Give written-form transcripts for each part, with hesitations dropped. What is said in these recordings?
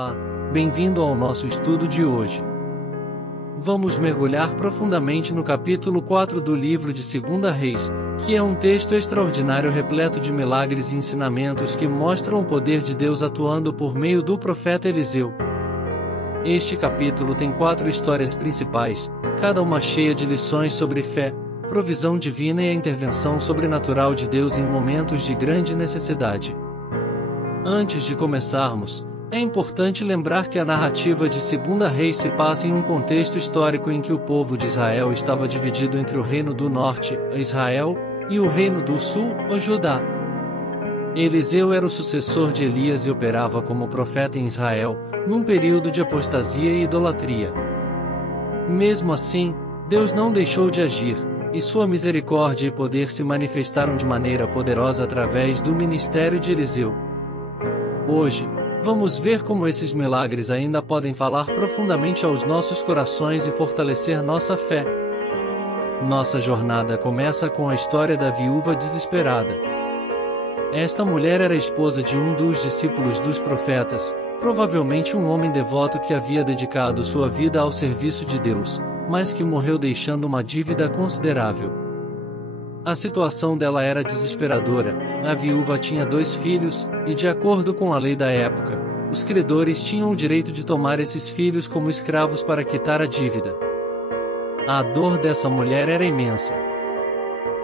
Olá, bem-vindo ao nosso estudo de hoje. Vamos mergulhar profundamente no capítulo 4 do livro de 2 Reis, que é um texto extraordinário repleto de milagres e ensinamentos que mostram o poder de Deus atuando por meio do profeta Eliseu. Este capítulo tem 4 histórias principais, cada uma cheia de lições sobre fé, provisão divina e a intervenção sobrenatural de Deus em momentos de grande necessidade. Antes de começarmos, é importante lembrar que a narrativa de 2 Reis se passa em um contexto histórico em que o povo de Israel estava dividido entre o reino do norte, Israel, e o reino do sul, Judá. Eliseu era o sucessor de Elias e operava como profeta em Israel, num período de apostasia e idolatria. Mesmo assim, Deus não deixou de agir, e sua misericórdia e poder se manifestaram de maneira poderosa através do ministério de Eliseu. Hoje, vamos ver como esses milagres ainda podem falar profundamente aos nossos corações e fortalecer nossa fé. Nossa jornada começa com a história da viúva desesperada. Esta mulher era esposa de um dos discípulos dos profetas, provavelmente um homem devoto que havia dedicado sua vida ao serviço de Deus, mas que morreu deixando uma dívida considerável. A situação dela era desesperadora. A viúva tinha 2 filhos, e de acordo com a lei da época, os credores tinham o direito de tomar esses filhos como escravos para quitar a dívida. A dor dessa mulher era imensa.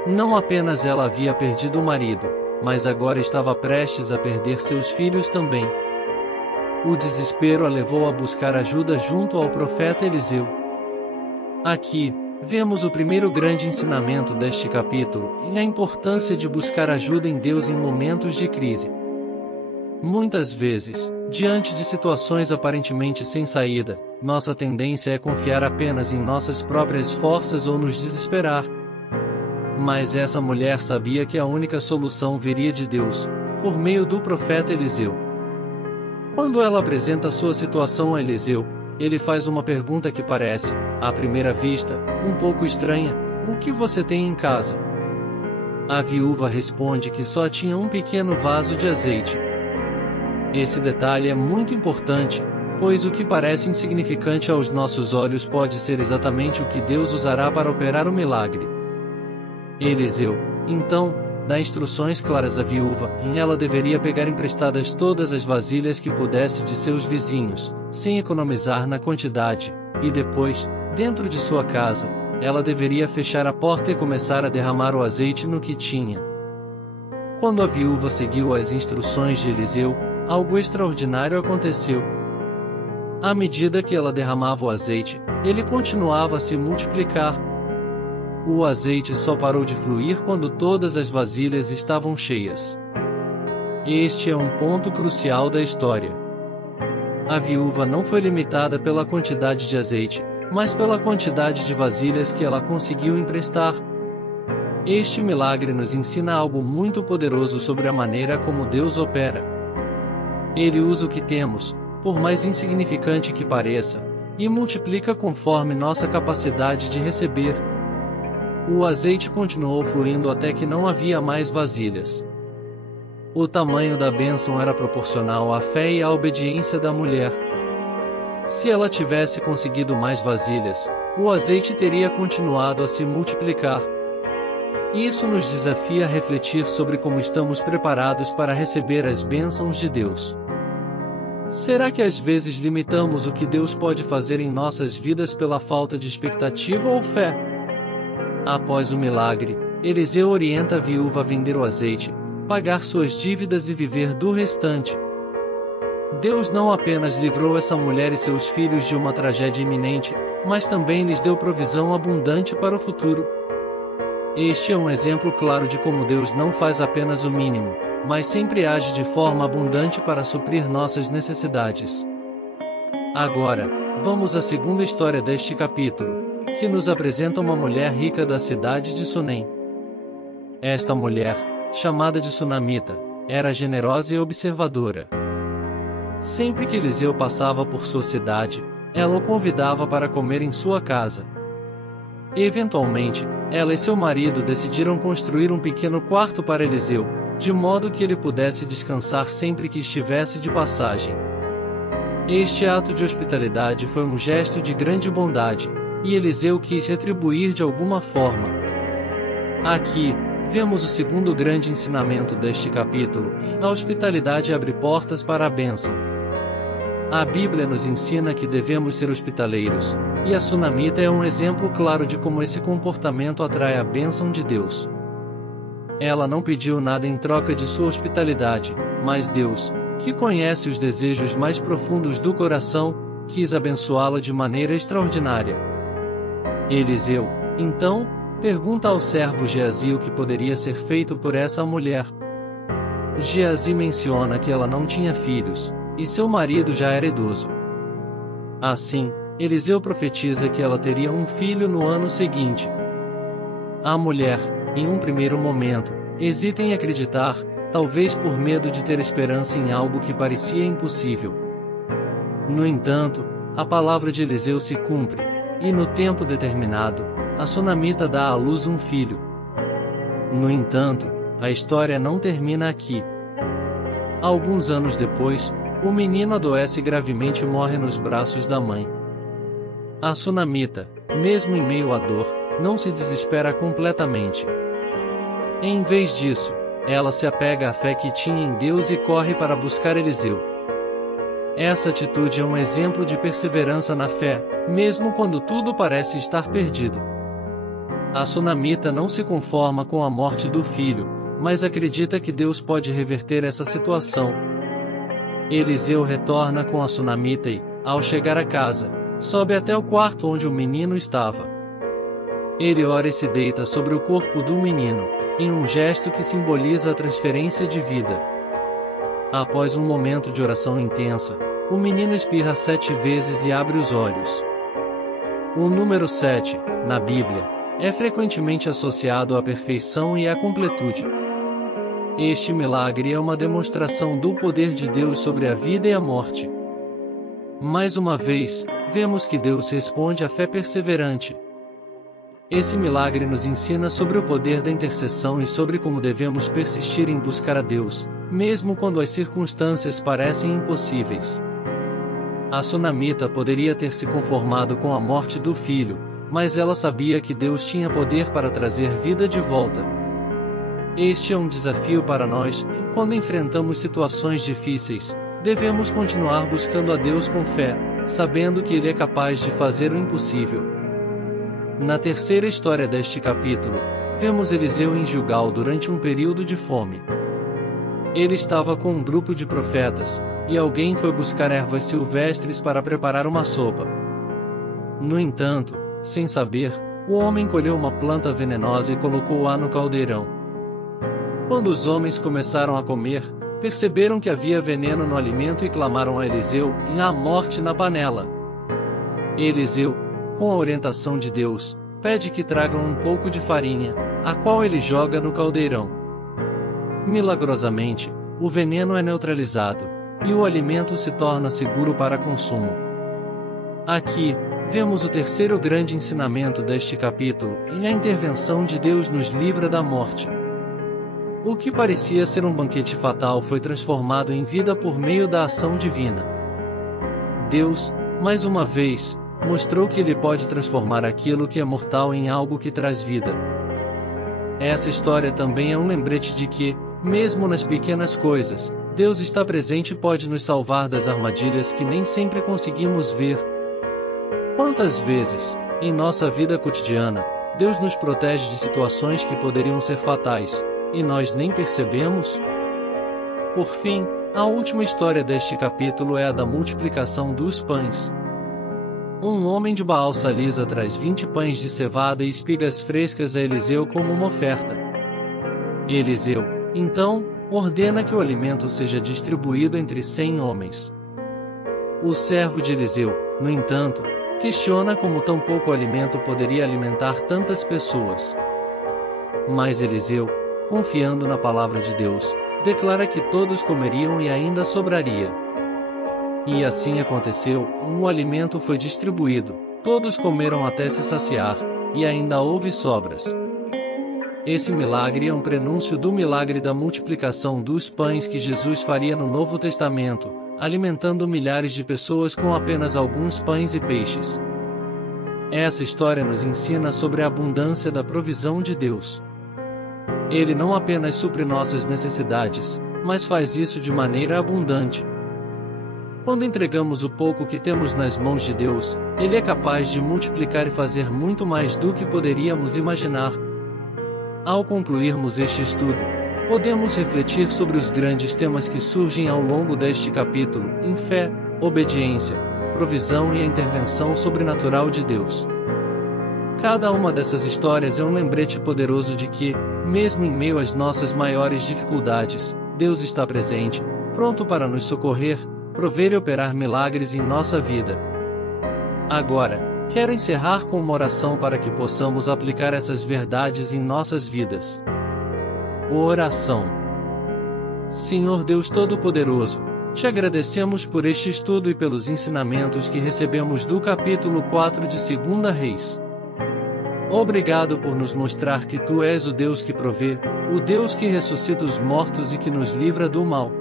Não apenas ela havia perdido o marido, mas agora estava prestes a perder seus filhos também. O desespero a levou a buscar ajuda junto ao profeta Eliseu. Aqui, vemos o primeiro grande ensinamento deste capítulo, e a importância de buscar ajuda em Deus em momentos de crise. Muitas vezes, diante de situações aparentemente sem saída, nossa tendência é confiar apenas em nossas próprias forças ou nos desesperar. Mas essa mulher sabia que a única solução viria de Deus, por meio do profeta Eliseu. Quando ela apresenta sua situação a Eliseu, ele faz uma pergunta que parece, à primeira vista, um pouco estranha: o que você tem em casa? A viúva responde que só tinha um pequeno vaso de azeite. Esse detalhe é muito importante, pois o que parece insignificante aos nossos olhos pode ser exatamente o que Deus usará para operar o milagre. Eliseu, então, dá instruções claras à viúva, e ela deveria pegar emprestadas todas as vasilhas que pudesse de seus vizinhos, sem economizar na quantidade, e depois, dentro de sua casa, ela deveria fechar a porta e começar a derramar o azeite no que tinha. Quando a viúva seguiu as instruções de Eliseu, algo extraordinário aconteceu. À medida que ela derramava o azeite, ele continuava a se multiplicar. O azeite só parou de fluir quando todas as vasilhas estavam cheias. Este é um ponto crucial da história. A viúva não foi limitada pela quantidade de azeite, mas pela quantidade de vasilhas que ela conseguiu emprestar. Este milagre nos ensina algo muito poderoso sobre a maneira como Deus opera. Ele usa o que temos, por mais insignificante que pareça, e multiplica conforme nossa capacidade de receber. O azeite continuou fluindo até que não havia mais vasilhas. O tamanho da bênção era proporcional à fé e à obediência da mulher. Se ela tivesse conseguido mais vasilhas, o azeite teria continuado a se multiplicar. Isso nos desafia a refletir sobre como estamos preparados para receber as bênçãos de Deus. Será que às vezes limitamos o que Deus pode fazer em nossas vidas pela falta de expectativa ou fé? Após o milagre, Eliseu orienta a viúva a vender o azeite, pagar suas dívidas e viver do restante. Deus não apenas livrou essa mulher e seus filhos de uma tragédia iminente, mas também lhes deu provisão abundante para o futuro. Este é um exemplo claro de como Deus não faz apenas o mínimo, mas sempre age de forma abundante para suprir nossas necessidades. Agora, vamos à segunda história deste capítulo, que nos apresenta uma mulher rica da cidade de Sunem. Esta mulher, chamada de Sunamita, era generosa e observadora. Sempre que Eliseu passava por sua cidade, ela o convidava para comer em sua casa. Eventualmente, ela e seu marido decidiram construir um pequeno quarto para Eliseu, de modo que ele pudesse descansar sempre que estivesse de passagem. Este ato de hospitalidade foi um gesto de grande bondade, e Eliseu quis retribuir de alguma forma. Aqui, vemos o segundo grande ensinamento deste capítulo: a hospitalidade abre portas para a bênção. A Bíblia nos ensina que devemos ser hospitaleiros, e a sunamita é um exemplo claro de como esse comportamento atrai a bênção de Deus. Ela não pediu nada em troca de sua hospitalidade, mas Deus, que conhece os desejos mais profundos do coração, quis abençoá-la de maneira extraordinária. Eliseu, então, pergunta ao servo Geazi o que poderia ser feito por essa mulher. Geazi menciona que ela não tinha filhos, e seu marido já era idoso. Assim, Eliseu profetiza que ela teria um filho no ano seguinte. A mulher, em um primeiro momento, hesita em acreditar, talvez por medo de ter esperança em algo que parecia impossível. No entanto, a palavra de Eliseu se cumpre, e no tempo determinado, a sunamita dá à luz um filho. No entanto, a história não termina aqui. Alguns anos depois, o menino adoece gravemente e morre nos braços da mãe. A sunamita, mesmo em meio à dor, não se desespera completamente. Em vez disso, ela se apega à fé que tinha em Deus e corre para buscar Eliseu. Essa atitude é um exemplo de perseverança na fé, mesmo quando tudo parece estar perdido. A sunamita não se conforma com a morte do filho, mas acredita que Deus pode reverter essa situação. Eliseu retorna com a sunamita e, ao chegar a casa, sobe até o quarto onde o menino estava. Ele ora e se deita sobre o corpo do menino, em um gesto que simboliza a transferência de vida. Após um momento de oração intensa, o menino espirra 7 vezes e abre os olhos. O número 7, na Bíblia, é frequentemente associado à perfeição e à completude. Este milagre é uma demonstração do poder de Deus sobre a vida e a morte. Mais uma vez, vemos que Deus responde à fé perseverante. Esse milagre nos ensina sobre o poder da intercessão e sobre como devemos persistir em buscar a Deus, mesmo quando as circunstâncias parecem impossíveis. A sunamita poderia ter se conformado com a morte do filho, mas ela sabia que Deus tinha poder para trazer vida de volta. Este é um desafio para nós, quando enfrentamos situações difíceis, devemos continuar buscando a Deus com fé, sabendo que Ele é capaz de fazer o impossível. Na terceira história deste capítulo, vemos Eliseu em Gilgal durante um período de fome. Ele estava com um grupo de profetas, e alguém foi buscar ervas silvestres para preparar uma sopa. No entanto, sem saber, o homem colheu uma planta venenosa e colocou-a no caldeirão. Quando os homens começaram a comer, perceberam que havia veneno no alimento e clamaram a Eliseu, e há morte na panela. Eliseu, com a orientação de Deus, pede que tragam um pouco de farinha, a qual ele joga no caldeirão. Milagrosamente, o veneno é neutralizado, e o alimento se torna seguro para consumo. Aqui, vemos o terceiro grande ensinamento deste capítulo, e a intervenção de Deus nos livra da morte. O que parecia ser um banquete fatal foi transformado em vida por meio da ação divina. Deus, mais uma vez, mostrou que Ele pode transformar aquilo que é mortal em algo que traz vida. Essa história também é um lembrete de que, mesmo nas pequenas coisas, Deus está presente e pode nos salvar das armadilhas que nem sempre conseguimos ver. Quantas vezes, em nossa vida cotidiana, Deus nos protege de situações que poderiam ser fatais, e nós nem percebemos? Por fim, a última história deste capítulo é a da multiplicação dos pães. Um homem de Baal Salisa traz 20 pães de cevada e espigas frescas a Eliseu como uma oferta. Eliseu, então, ordena que o alimento seja distribuído entre 100 homens. O servo de Eliseu, no entanto, questiona como tão pouco alimento poderia alimentar tantas pessoas. Mas Eliseu, confiando na palavra de Deus, declara que todos comeriam e ainda sobraria. E assim aconteceu, o alimento foi distribuído, todos comeram até se saciar, e ainda houve sobras. Esse milagre é um prenúncio do milagre da multiplicação dos pães que Jesus faria no Novo Testamento, alimentando milhares de pessoas com apenas alguns pães e peixes. Essa história nos ensina sobre a abundância da provisão de Deus. Ele não apenas supre nossas necessidades, mas faz isso de maneira abundante. Quando entregamos o pouco que temos nas mãos de Deus, Ele é capaz de multiplicar e fazer muito mais do que poderíamos imaginar. Ao concluirmos este estudo, podemos refletir sobre os grandes temas que surgem ao longo deste capítulo, em fé, obediência, provisão e a intervenção sobrenatural de Deus. Cada uma dessas histórias é um lembrete poderoso de que, mesmo em meio às nossas maiores dificuldades, Deus está presente, pronto para nos socorrer, prover e operar milagres em nossa vida. Agora, quero encerrar com uma oração para que possamos aplicar essas verdades em nossas vidas. Oração. Senhor Deus Todo-Poderoso, te agradecemos por este estudo e pelos ensinamentos que recebemos do capítulo 4 de 2 Reis. Obrigado por nos mostrar que Tu és o Deus que provê, o Deus que ressuscita os mortos e que nos livra do mal.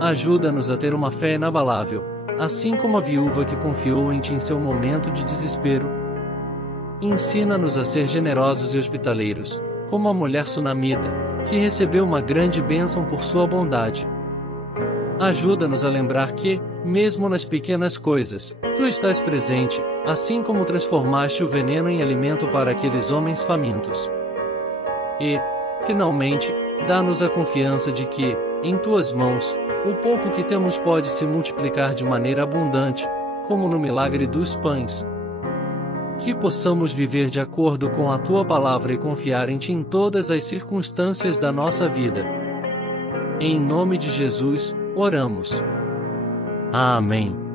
Ajuda-nos a ter uma fé inabalável, assim como a viúva que confiou em Ti em seu momento de desespero. Ensina-nos a ser generosos e hospitaleiros, como a mulher sunamita, que recebeu uma grande bênção por sua bondade. Ajuda-nos a lembrar que, mesmo nas pequenas coisas, Tu estás presente, assim como transformaste o veneno em alimento para aqueles homens famintos. E, finalmente, dá-nos a confiança de que, em Tuas mãos, o pouco que temos pode se multiplicar de maneira abundante, como no milagre dos pães. Que possamos viver de acordo com a Tua palavra e confiar em Ti em todas as circunstâncias da nossa vida. Em nome de Jesus, oramos. Amém.